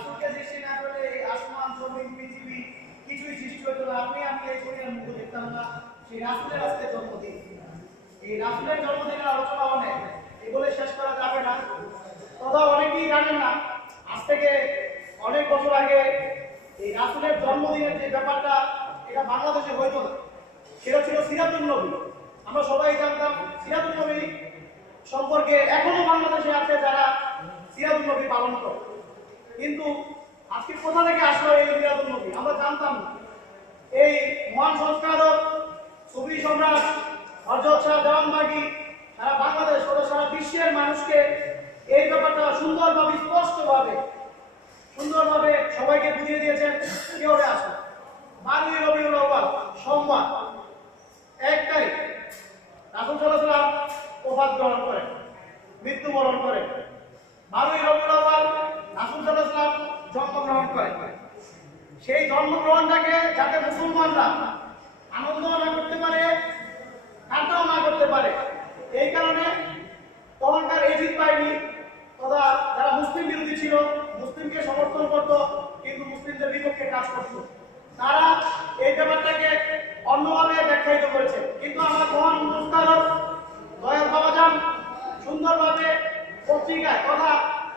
রাসূলকে সৃষ্টি না করলে আসমান, জমিন, পৃথিবী কিছুই সৃষ্টি হতো না। আপনি আমি এই দুনিয়ার মুখ দেখতাম না। সেই রাসূলের আজকে জন্মদিন। এই রাসূলের জন্মদিনের আলোচনা অনেক। এগুলো শেষ করা যাবে না। তথা অনেকেই জানেন না, আজ থেকে অনেক বছর আগে এই রাসূলের জন্মদিনের যে ব্যাপারটা, এটা বাংলাদেশে হইতো না। সেটা ছিল সিরাজুল নবী। আমরা সবাই জানতাম সিরাজুল নবী সম্পর্কে এখনও বাংলাদেশে আছে যারা সিরাজুল নবী পালন করে। কিন্তু আজকে কোথা থেকে আসলো এই সিরাজুল নবী আমরা জানতাম না। এই মহান সংস্কারক, ছবি সম্রাট হজরত শাহ দেওয়ানবাগি সারা বাংলাদেশ ও সারা বিশ্বের মানুষকে এই ব্যাপারটা সুন্দরভাবে, স্পষ্টভাবে, সুন্দরভাবে সবাইকে বুঝিয়ে দিয়েছেন, কেউ আসে বারোই রবিউল সোমবার এক তারিখ রাসূল সাল্লাল্লাহু আলাইহি ওয়াসাল্লাম ওফাত গ্রহণ করেন মৃত্যুবরণ করেন বারোই রবিউল আউয়াল রাসূল সাল্লাল্লাহু আলাইহি ওয়াসাল্লাম জন্মগ্রহণ করেন সেই জন্মগ্রহণটাকে যাতে মুসলমানরা আনন্দ না করতে পারে, কান্নাও না করতে পারে, এই কারণে তখনকার এজিদ বাহিনী তথা যারা মুসলিম বিরোধী ছিল, মুসলিমকে সমর্থন করত, কিন্তু মুসলিমদের বিপক্ষে কাজ করত। তারা এই ব্যাপারটাকে অন্যভাবে ব্যাখ্যায়িত করেছে। কিন্তু আমার মহান সংস্কারক দয়াল বাবাজান, সুন্দরভাবে পত্রিকায় তথা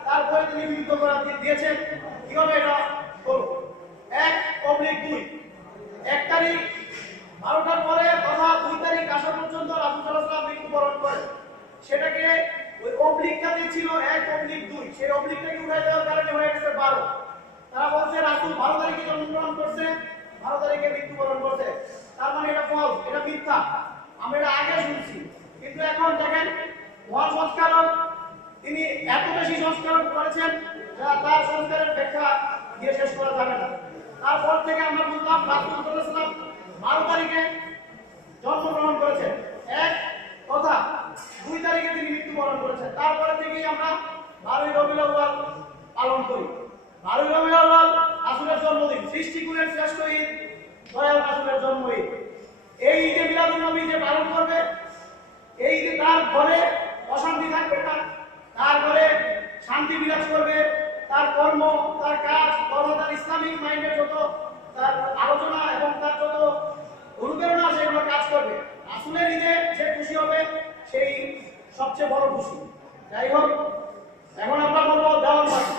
তার বই তিনি বিরুদ্ধ করা দিয়েছেন। কীভাবে এটা করব? এক অবলিক দুই। এক তারিখ, বারোটার পরে তথা দুই তারিখ আসা পর্যন্ত রাসুল সাল্লাহ মৃত্যুবরণ করে। সেটাকে ওই অবলিকটাতে ছিল এক অবলিক দুই। সেই অবলিকটাকে উঠাই দেওয়ার কারণে হয়ে গেছে বারো। তারা বলছে রাসুল বারো তারিখে জন্মগ্রহণ করছে, বারো তারিখে মৃত্যুবরণ করছে। তার মানে এটা ফলস এটা মিথ্যা। আমরা এটা আগে শুনছি। কিন্তু এখন দেখেন, মহান সংস্কারক, তিনি এত বেশি সংস্কারক করেছেন যা তার সংস্কারের ব্যাখ্যা দিয়ে শেষ করা যাবে তারপর থেকে আমরা বুঝলাম রাসুল সাল্লাম বারো তারিখে জন্মগ্রহণ করেছেন। এক কথা, দুই তারিখে তিনি মৃত্যুবরণ করেছেন। তারপরে থেকেই আমরা বারোই আউয়াল পালন করি। বারোই রবিউল আউয়াল রাসূলের জন্মদিন, সৃষ্টিকুলের শ্রেষ্ঠ ঈদ, দয়াল রাসূলের জন্ম ঈদ এই ঈদে মিলাদুন নবী যে পালন করবে, এই ঈদে তার ঘরে অশান্তি থাকবে না, তার ঘরে শান্তি বিরাজ করবে তার কর্ম, তার কাজ তথা তার ইসলামিক মাইন্ডের যত তার আলোচনা এবং তার যত অনুপ্রেরণা, সেগুলো কাজ করবে। আসলে নিজে যে খুশি হবে, সেই সবচেয়ে বড় খুশি। যাই হোক, এখন আমরা বলব দেওয়ার দেওয়ানবাগি